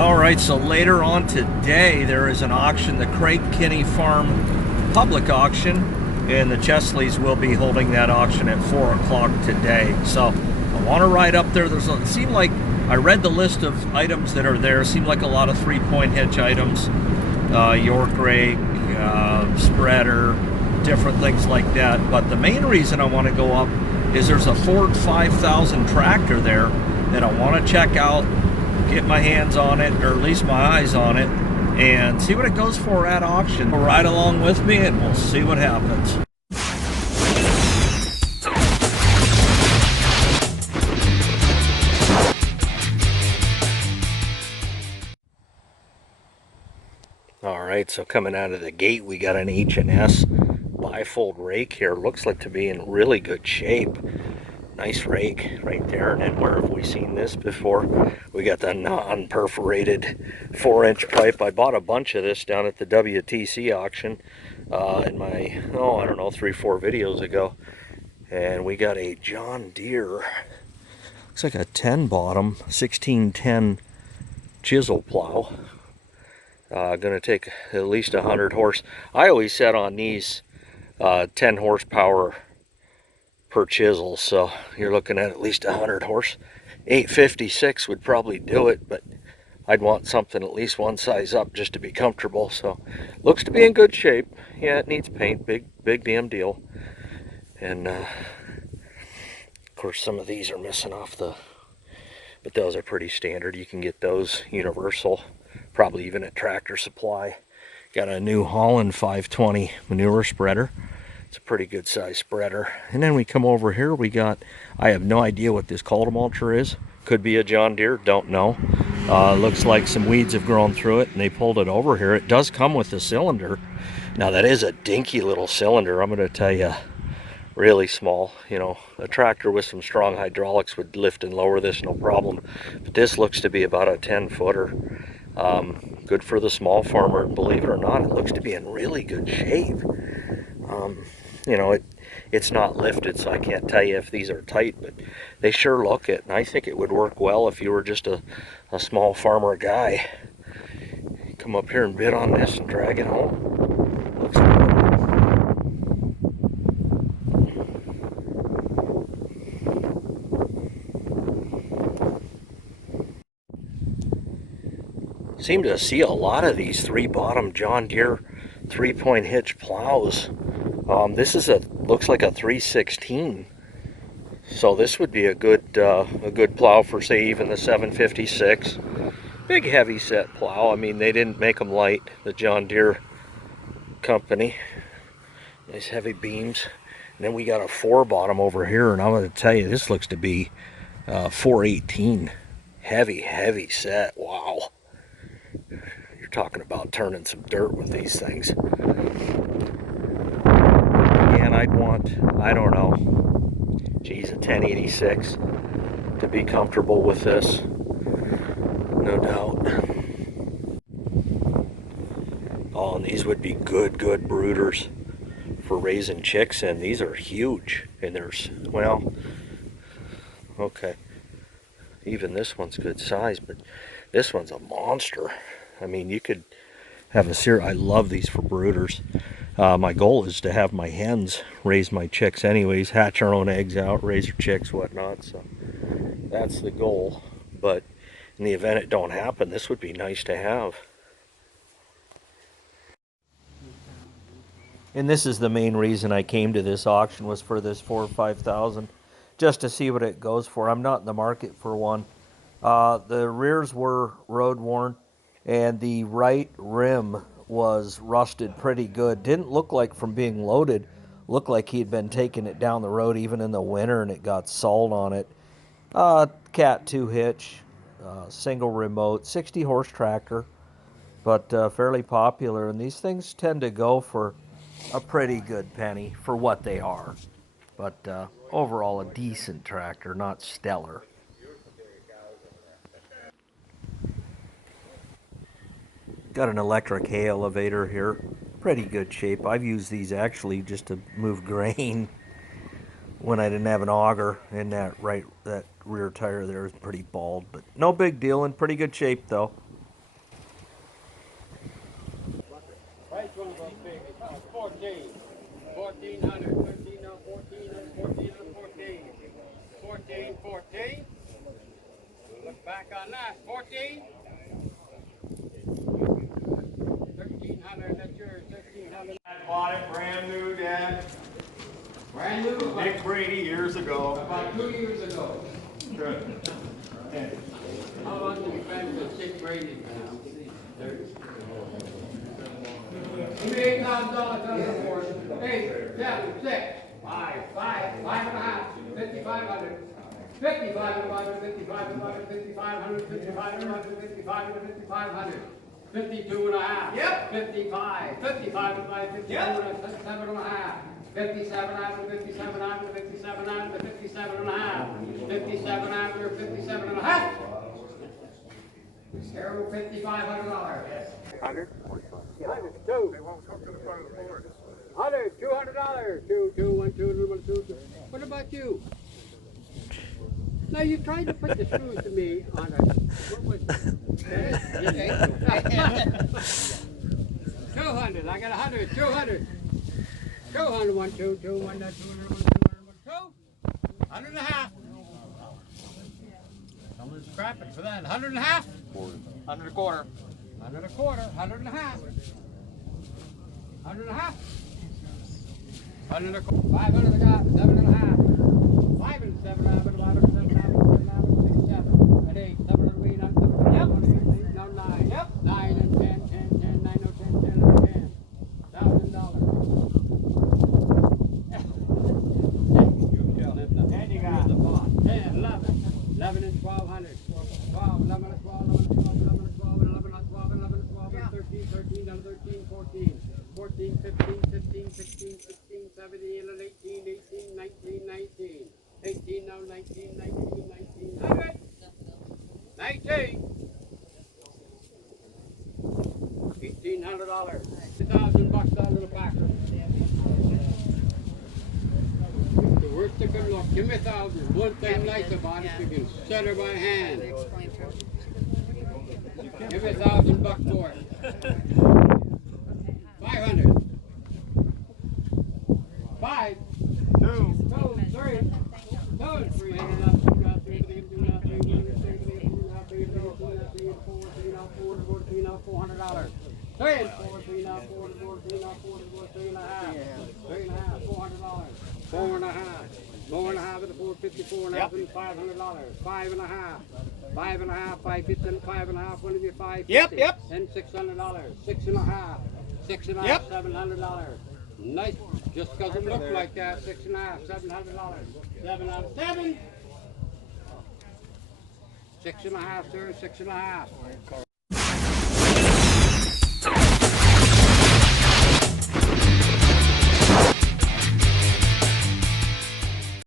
All right, so later on today, there is an auction, the Craig Kinney Farm public auction, and the Chesleys will be holding that auction at 4 o'clock today. So I want to ride up there. It seemed like, I read the list of items that are there. It seemed like a lot of 3-point hitch items, York rake, spreader, different things like that. But the main reason I want to go up is there's a Ford 5000 tractor there that I want to check out, get my hands on it, or at least my eyes on it, and see what it goes for at auction. Ride along with me and we'll see what happens. All right, so coming out of the gate, we got an H&S bifold rake here. Looks like to be in really good shape. Nice rake right there. And then where have we seen this before? We got the non-perforated 4-inch pipe. I bought a bunch of this down at the WTC auction in my, I don't know, 3-4 videos ago. And we got a John Deere, looks like a 10 bottom, 1610 chisel plow. Gonna take at least 100 horse. I always set on these 10 horsepower per chisel, so you're looking at least 100 horse. 856 would probably do it, but I'd want something at least one size up just to be comfortable. So looks to be in good shape. Yeah, it needs paint, big damn deal. And of course some of these are missing off the, but those are pretty standard. You can get those universal, probably even at Tractor Supply. Got a New Holland 520 manure spreader. It's a pretty good size spreader. And then we come over here, we got, I have no idea what this cultivator is. Could be a John Deere, don't know. Looks like some weeds have grown through it and they pulled it over here. It does come with a cylinder. Now that is a dinky little cylinder, I'm going to tell you, really small. You know, a tractor with some strong hydraulics would lift and lower this no problem. But this looks to be about a 10-footer. Good for the small farmer, believe it or not. It looks to be in really good shape. You know, it's not lifted, so I can't tell you if these are tight, but they sure look it. And I think it would work well if you were just a small farmer guy. Come up here and bid on this and drag it home. Looks good. Seem to see a lot of these 3-bottom John Deere 3-point hitch plows. This is looks like a 316, so this would be a good plow for, say, even the 756. Big heavy set plow. I mean, they didn't make them light, the John Deere company. Nice heavy beams. And then we got a 4-bottom over here, and I'm going to tell you, this looks to be 418. Heavy set. Wow. You're talking about turning some dirt with these things. Again, I'd want, I don't know, geez, a 1086 to be comfortable with this, no doubt. Oh, and these would be good brooders for raising chicks in. These are huge, and there's, well, okay, even this one's good size, but this one's a monster. I mean, you could have a I love these for brooders. My goal is to have my hens raise my chicks anyways, hatch our own eggs out, raise your chicks, whatnot. So that's the goal. But in the event it don't happen, this would be nice to have. And this is the main reason I came to this auction, was for this Ford 5000, just to see what it goes for. I'm not in the market for one. The rears were road worn, and the right rim was rusted pretty good. Didn't look like, from being loaded, looked like he'd been taking it down the road even in the winter, and it got salt on it. Cat 2 hitch, single remote, 60 horse tractor, but fairly popular. And these things tend to go for a pretty good penny for what they are. But overall, a decent tractor, not stellar. Got an electric hay elevator here. Pretty good shape. I've used these actually just to move grain when I didn't have an auger, and that rear tire there is pretty bald, but no big deal, in pretty good shape though. 1300, 13 no 14 no 14 no 14. 14, 14. Look back on that. 14. 1300, that's yours. 1300. I bought it brand new, Dad. Brand new. Nick Brady years ago. About 2 years ago. Good. How long have you been with Dick Brady now? Give me $8,000 for it. 8, 7, 6, 5, 5.5, 5,500. 5,500, 5,500, 5,500, 5,500, 5,500. 52 and a half. Yep. 55. 55 and 5, 57 and a half. 57 after 57 after 57 after 57 and a half. 57 after 57 and a half. Terrible $5,500. 100? 2. 100, $200. 2, 2, 1, 2, 1, 2, 2. What about you? Now you tried to put the screws to me on a, what was it? 200, I got 100, 200. 200, 1, 2, 2, 1, 200, 1, 200, 1, 2. 100 and a half. Someone's scrapping for that. 100 and a half. 100 a quarter. 100 a quarter, 100 and a half. 100 and a half. 100 a quarter. 500 I got, 7 and a half. 5 and 7 and a half, 5 and 7 and a half, 7 and a half, 6, 7, and 8, 7 and 8, 9, 7, 8, 9, 9. Yep. 9 and 10, 10, 10, 9, 10, 10, 10. $1,000. And you got 10, 11, 11 and 1,200. 12, 11 and 12, 11 and 12, 11 and 12, 11 and 12, 11 and 12, 13, 13, 13, 14, 14, 15, 15, 16, 16, 17, 18, 18, 19, 19, 18, now 19, 19, 19, 100, 19, $1,800, $2,000 out of the backer. The worst that could look, give me 1,000. One thing nice about it, you can set her by hand. Give me $1,000 for it. 500. 5. 2. 2, 3. 2, 3. 400. 3 and 4, 3 now, 4 and 4, 3 now, 4 and 4, 3 and a half. 3 and a half, $400. 4 and a half. 4 and a half at the 454 and a half and $500. 5 and a half. 5 and a half, 550 and 5 and a half, one of you 550. Yep. Then $600. 6 and a half. 6 and a half, $700. Nice, just because it looked like that. 6 and a half, $700. 7 out of 7. 6 and a half, sir, 6 and a half.